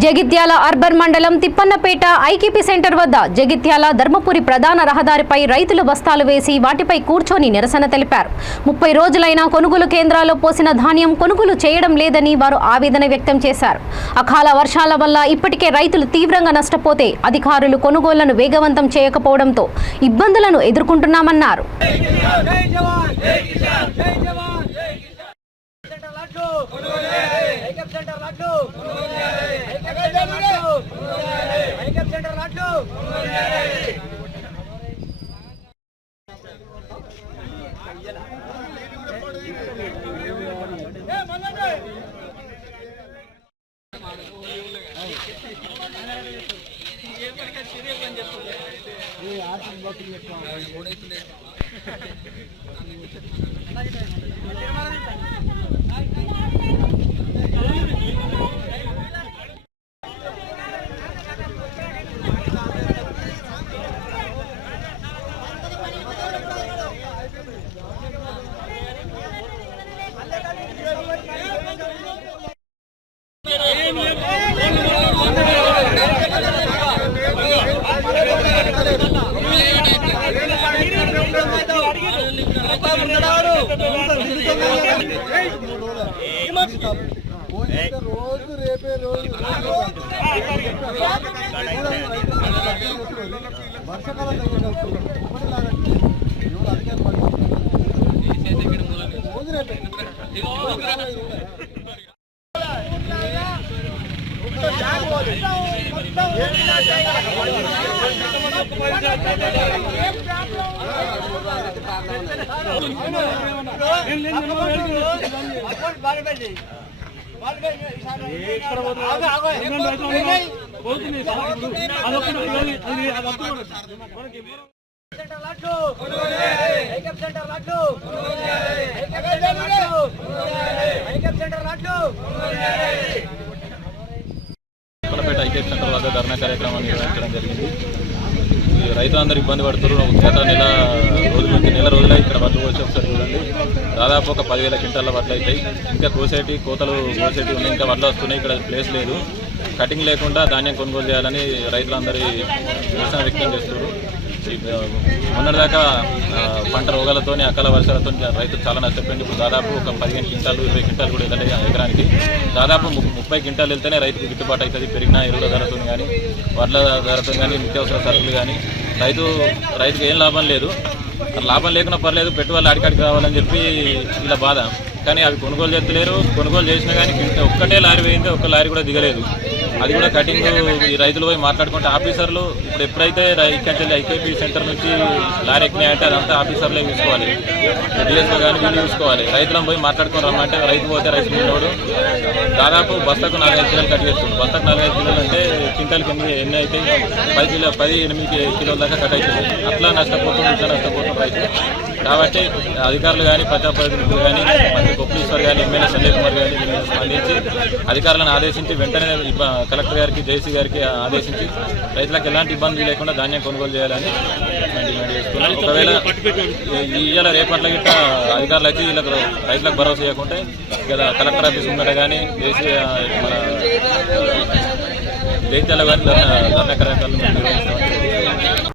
Jagtial urban మండలం Tippannapeta IKP centre వద్ద జగిత్యాల ధర్మపురి ప్రధాన రహదారిపై రైతులు బస్తాలు వేసి వాటిపై కూర్చొని నిరసన తెలిపారు. 30 రోజులైనా కొనుగోలు కేంద్రాల్లో పోసిన ధాన్యం కొనుగోలు చేయడం లేదని వారు ఆవేదన వ్యక్తం చేశారు. అకాల వర్షాల వల్ల ఇప్పటికే రైతులు తీవ్రంగా నష్టపోతే అధికారులు కొనుగోళ్లను వేగవంతం చేయకపోవడంతో ఇబ్బందులను ఎదుర్కొంటున్నామన్నారు. రోజు రేపే రోజు వర్షాకాలం రోజు రేపే ఐకేపీ సెంటర్ వద్ద ధర్నా కార్యక్రమాన్ని నిర్వహించడం జరిగింది. రైతులందరూ ఇబ్బంది పడుతున్నారు. గత నెల రోజులై ఇక్కడ వడ్లు కోసి ఒకసారి చూడండి, దాదాపు ఒక 10,000 క్వింటాల వడ్లు అవుతాయి. ఇంకా కోతలు కోసేటి ఉన్నాయి, ఇంకా వడ్లు వస్తున్నాయి. ఇక్కడ ప్లేస్ లేదు, కటింగ్ లేకుండా ధాన్యం కొనుగోలు చేయాలని రైతులందరూ నిరసన వ్యక్తం చేస్తున్నారు. మొన్నటిదాకా పంట రోగాలతో అకాల వర్షాలతో రైతులు చాలా నష్టపోయింది. ఇప్పుడు దాదాపు ఒక 15 క్వింటాలు 20 క్వింటాలు కూడా వెళ్తాయి ఎకరానికి. దాదాపు 30 క్వింటాలు వెళ్తేనే రైతుకు గిట్టుబాటు అవుతుంది. పెరిగిన ఎరువుల ధరతో కానీ వడ్ల ధరతో కానీ నిత్యావసర సరుకులు కానీ రైతుకు ఏం లాభం లేదు. లాభం లేకున్నా పర్లేదు, పెట్టుబడులు అడికాడికి రావాలని చెప్పి ఇలా బాధ. కానీ అవి కొనుగోలు చేస్తలేరు. కొనుగోలు చేసినా కానీ ఒక్కటే లారీ వేయింది, ఒక్క లారీ కూడా దిగలేదు. అది కూడా కటింగ్ ఈ రైతులు పోయి మాట్లాడుకుంటే ఆఫీసర్లు ఇప్పుడు ఎప్పుడైతే ఇక్కడి ఐకేపీ సెంటర్ నుంచి లారీ ఎక్కినాయంటే అదంతా ఆఫీసర్లే చూసుకోవాలి, డిఎస్ఓ కానీ వీళ్ళు చూసుకోవాలి. రైతులను పోయి మాట్లాడుకొని రమ్మంటే రైతు పోతే రైతు మిగిలినోడు దాదాపు బస్తాకు 4-5 కిలోలు కట్ చేస్తుంది. బస్తాకు 4-5 కిలోలు అంటే క్వింటాల్కి ఎన్ని అయితే 10-8 కిలోల దాకా కట్ అవుతుంది. అట్లా నష్టపోతుంది, ఇట్లా నష్టపోతుంది రైతు. కాబట్టి అధికారులు కానీ ప్రజాప్రతినిధులు కానీ మంత్రి కొప్పలీశ్వర్ కానీ ఎమ్మెల్యే సంజయ్ కుమార్ గారిని స్పందించి అధికారులను ఆదేశించి వెంటనే కలెక్టర్ గారికి జేసీ గారికి ఆదేశించి రైతులకు ఎలాంటి ఇబ్బంది లేకుండా ధాన్యం కొనుగోలు చేయాలని డిమాండ్ చేస్తున్నాం. ఒకవేళ ఇవాళ రేపట్ల గిట్ట అధికారులు వచ్చి వీళ్ళకు రైతులకు భరోసా చేయకుంటే కదా కలెక్టర్ ఆఫీస్ ఉన్నట్టు కానీ జేసీ మన జైత్యాల కానీ ధర్నా కార్యక్రమాలు నిర్వహిస్తామని